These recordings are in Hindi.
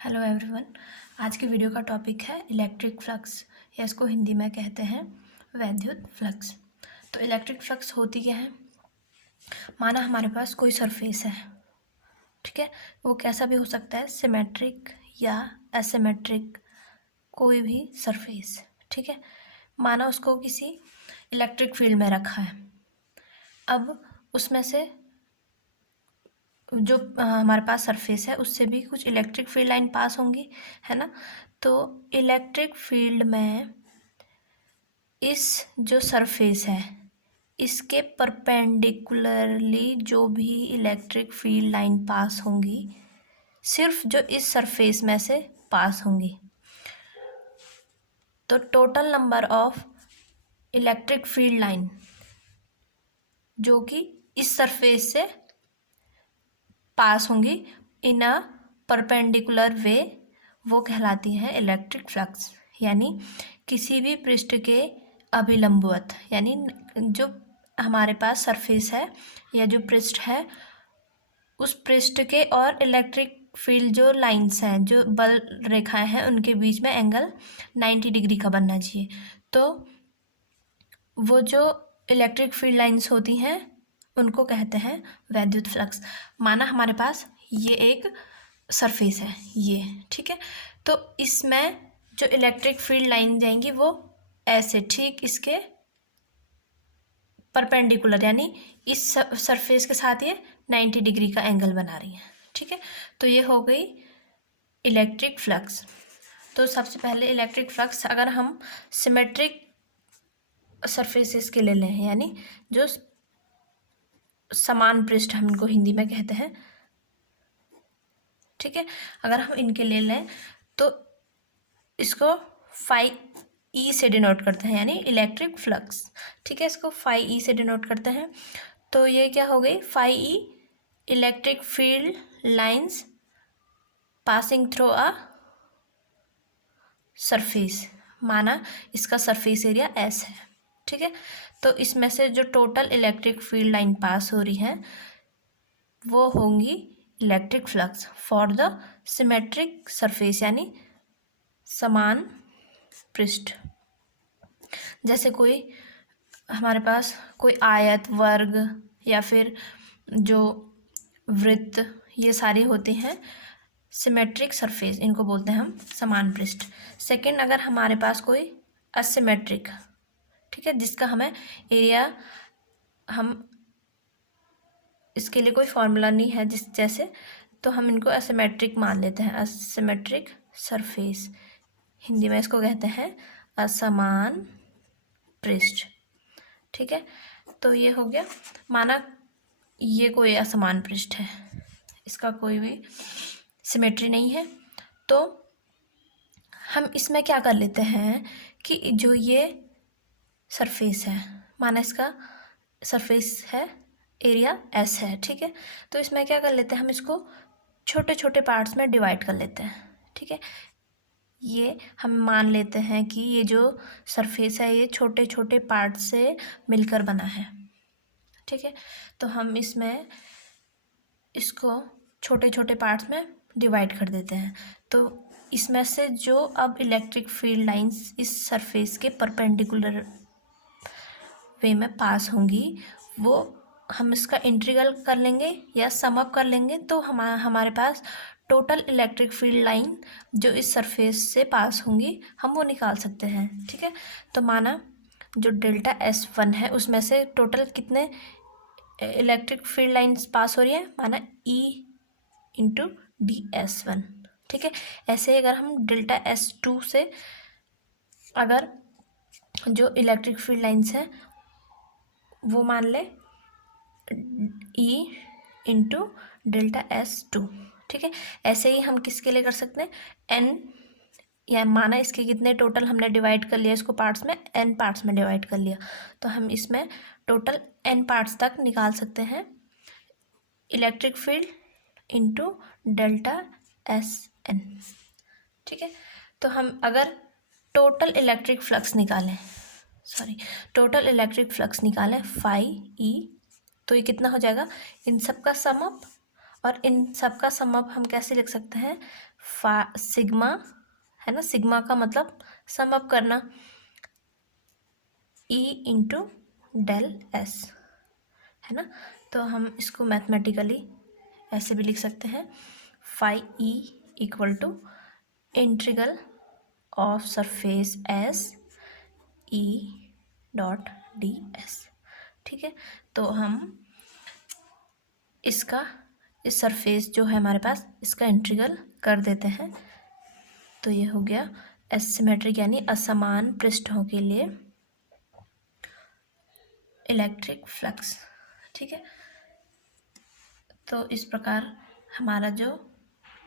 Hello everyone. आज की वीडियो का टॉपिक है इलेक्ट्रिक फ्लक्स, या इसको हिंदी में कहते हैं वैद्युत फ्लक्स। तो इलेक्ट्रिक फ्लक्स होती क्या है? माना हमारे पास कोई सरफेस है, ठीक है। वो कैसा भी हो सकता है, सिमेट्रिक या एसिमेट्रिक, कोई भी सरफेस, ठीक है। माना उसको किसी इलेक्ट्रिक फील्ड में रखा है। अब उसमें से जो हमारे पास सरफेस है उससे भी कुछ इलेक्ट्रिक फील्ड लाइन पास होंगी, है ना। तो इलेक्ट्रिक फील्ड में इस जो सरफेस है इसके परपेंडिकुलरली जो भी इलेक्ट्रिक फील्ड लाइन पास होंगी सिर्फ जो इस सरफेस में से पास होंगी। तो total number of electric field line जो कि इस सरफेस से पास होंगी इन अ परपेंडिकुलर वे, वो कहलाती हैं इलेक्ट्रिक फ्लक्स। यानी किसी भी पृष्ठ के अभिलंबवत, यानी जो हमारे पास सरफेस है या जो पृष्ठ है उस पृष्ठ के और इलेक्ट्रिक फील्ड जो लाइंस हैं, जो बल रेखाएं हैं, उनके बीच में एंगल 90 डिग्री का बनना चाहिए। तो वो जो इलेक्ट्रिक फील्ड लाइंस होती हैं उनको कहते हैं वैद्युत फ्लक्स। माना हमारे पास ये एक सरफेस है, ये ठीक है। तो इसमें जो इलेक्ट्रिक फील्ड लाइन जाएंगी वो ऐसे ठीक इसके परपेंडिकुलर, यानी इस सरफेस के साथ ये 90 डिग्री का एंगल बना रही है, ठीक है। तो ये हो गई इलेक्ट्रिक फ्लक्स। तो सबसे पहले इलेक्ट्रिक फ्लक्स अगर हम सिमेट्रिक सरफेसेस के ले लें, यानी जो समान पृष्ठ हम इनको हिंदी में कहते हैं, ठीक है। अगर हम इनके ले लें तो इसको फाई ई से डिनोट करते हैं, यानी इलेक्ट्रिक फ्लक्स, ठीक है। इसको फाई ई से डिनोट करते हैं। तो ये क्या हो गई, phi E electric field lines passing through a surface. माना इसका सरफेस एरिया एस है, ठीक है। तो इसमें से जो टोटल इलेक्ट्रिक फील्ड लाइन पास हो रही है वो होंगी electric flux for the symmetric surface, यानी समान पृष्ठ। जैसे कोई हमारे पास कोई आयत, वर्ग या फिर जो वृत्त, ये सारे होते हैं सिमेट्रिक सरफेस, इनको बोलते हैं हम समान पृष्ठ। सेकंड, अगर हमारे पास कोई असिमेट्रिक, ठीक है, जिसका हमें एरिया, हम इसके लिए कोई फॉर्मूला नहीं है जिस जैसे, तो हम इनको असिमेट्रिक मान लेते हैं। असिमेट्रिक सरफेस, हिंदी में इसको कहते हैं असमान पृष्ठ, ठीक है। तो ये हो गया। माना ये कोई असमान पृष्ठ है, इसका कोई भी सिमेट्री नहीं है, तो हम इसमें क्या कर लेते हैं कि जो ये सरफेस है, माना इसका सरफेस है, एरिया एस है, ठीक है। तो इसमें क्या कर लेते हैं, हम इसको छोटे छोटे पार्ट्स में डिवाइड कर लेते हैं, ठीक है। ये हम मान लेते हैं कि ये जो सरफेस है ये छोटे छोटे पार्ट से मिलकर बना है, ठीक है। तो हम इसमें इसको छोटे छोटे पार्ट्स में डिवाइड कर देते हैं। तो इसमें से जो अब इलेक्ट्रिक फील्ड लाइंस इस सरफेस के परपेंडिकुलर वे में पास होंगी वो हम इसका इंटीग्रल कर लेंगे या सम अप कर लेंगे, तो हमारे पास टोटल इलेक्ट्रिक फील्ड लाइन जो इस सरफेस से पास होंगी हम वो निकाल सकते हैं, ठीक है। तो माना जो डेल्टा S1 है उसमें से टोटल कितने इलेक्ट्रिक फील्ड लाइंस पास हो रही है, माना E इंटू DS1, ठीक है। ऐसे ही अगर हम डेल्टा S2 से अगर जो इलेक्ट्रिक फील्ड लाइंस हैं वो मान ले E इंटू डेल्टा S2, ठीक है। ऐसे ही हम किसके लिए कर सकते हैं, N, या माना इसके कितने टोटल हमने डिवाइड कर लिया, इसको पार्ट्स में N पार्ट्स में डिवाइड कर लिया, तो हम इसमें टोटल N पार्ट्स तक निकाल सकते हैं electric field into delta SN, ठीक है। तो हम अगर टोटल इलेक्ट्रिक फ्लक्स निकालें, टोटल इलेक्ट्रिक फ्लक्स निकालें फाई ई, तो ये कितना हो जाएगा, इन सब का सम अप और इन सबका सम अप हम कैसे लिख सकते हैं, सिग्मा, है ना, सिग्मा का मतलब सम अप करना, ई इंटू डेल एस, है ना। तो हम इसको मैथमेटिकली ऐसे भी लिख सकते हैं, phi E equal to integral of surface S E dot D S. ठीक है, तो हम इसका, इस सरफेस जो है हमारे पास, इसका इंटीग्रल कर देते हैं। तो ये हो गया एसिमेट्रिक यानी असमान पृष्ठों के लिए इलेक्ट्रिक फ्लक्स। ठीक है, तो इस प्रकार हमारा जो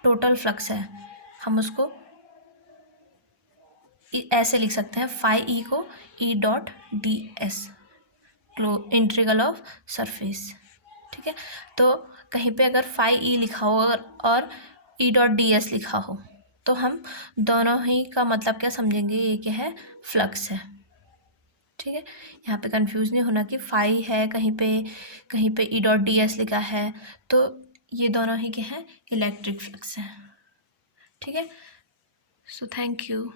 टोटल फ्लक्स है हम उसको ऐसे लिख सकते हैं, फाई ई को ई dot D S, integral of surface. ठीक है, तो कहीं पे अगर फाई ई लिखा हो और ई डॉट डी एस लिखा हो तो हम दोनों ही का मतलब क्या समझेंगे, ये क्या है, फ्लक्स है। ठीक है, यहाँ पे कंफ्यूज नहीं होना कि फाई है कहीं पे ई डॉट डी एस लिखा है, तो ये दोनों ही क्या है, इलेक्ट्रिक फ्लक्स है। ठीक है, सो थैंक यू।